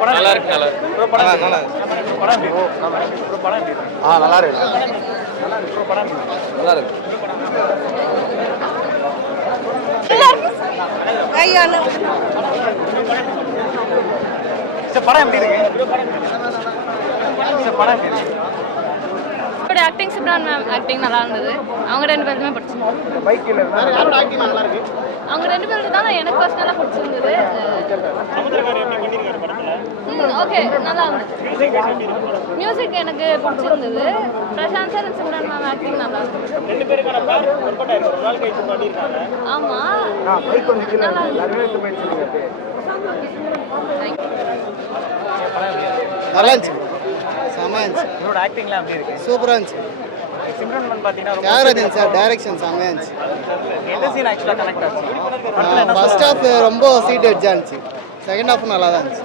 நல்லா இருக்கு நல்லா இருக்கு நல்லா இருக்கு நல்லா இருக்கு நல்லா இருக்கு படம் எப்படி இருக்கு படம் எப்படி இருக்கு ஆக்டிங் சிம்ரான் மேம் ஆக்டிங் நல்லா இருந்தது. அவங்க ரெண்டு பேருமே பிடிச்சிருந்தது. பைக்கில் யாரோட ஆக்டிங் நல்லா இருக்கு அவங்க ரெண்டு பேரும் தான் எனக்கு பர்சனலாக பிடிச்சிருந்தது. ஓகே நல்லா இருந்தது. மியூசிக் எனக்கு பிடிச்சிருந்தது. Prashanth sir Simran ma'am acting நல்லா இருந்தது. ரெண்டு பேருக்கான பேர் ஒர்க் அவுட் ஆயிருக்கு. ஒரு நாள் கழிச்சு பண்ணிருக்காங்க. ஆமாம் பைக் கொஞ்சம் கீழே எல்லாருமே கமெண்ட் சொல்லுங்க. நல்லா இருந்துச்சு, செம்மையா இருந்துச்சு. இவரோட ஆக்டிங்லாம் எப்படி இருக்கு சூப்பராக இருந்துச்சு. சிம்ரன் மேன் பார்த்தீங்கன்னா ரொம்ப தியாகராஜன் சார் டைரக்ஷன் செம்மையா இருந்துச்சு. எந்த சீன் ஆக்சுவலாக கனெக்ட் ஆச்சு ஃபர்ஸ்ட் ஹாஃப் ரொம்ப சீட் அடிச்சா இருந்துச்சு, செகண்ட் ஹாஃப் நல்லா தான் இருந்துச்சு.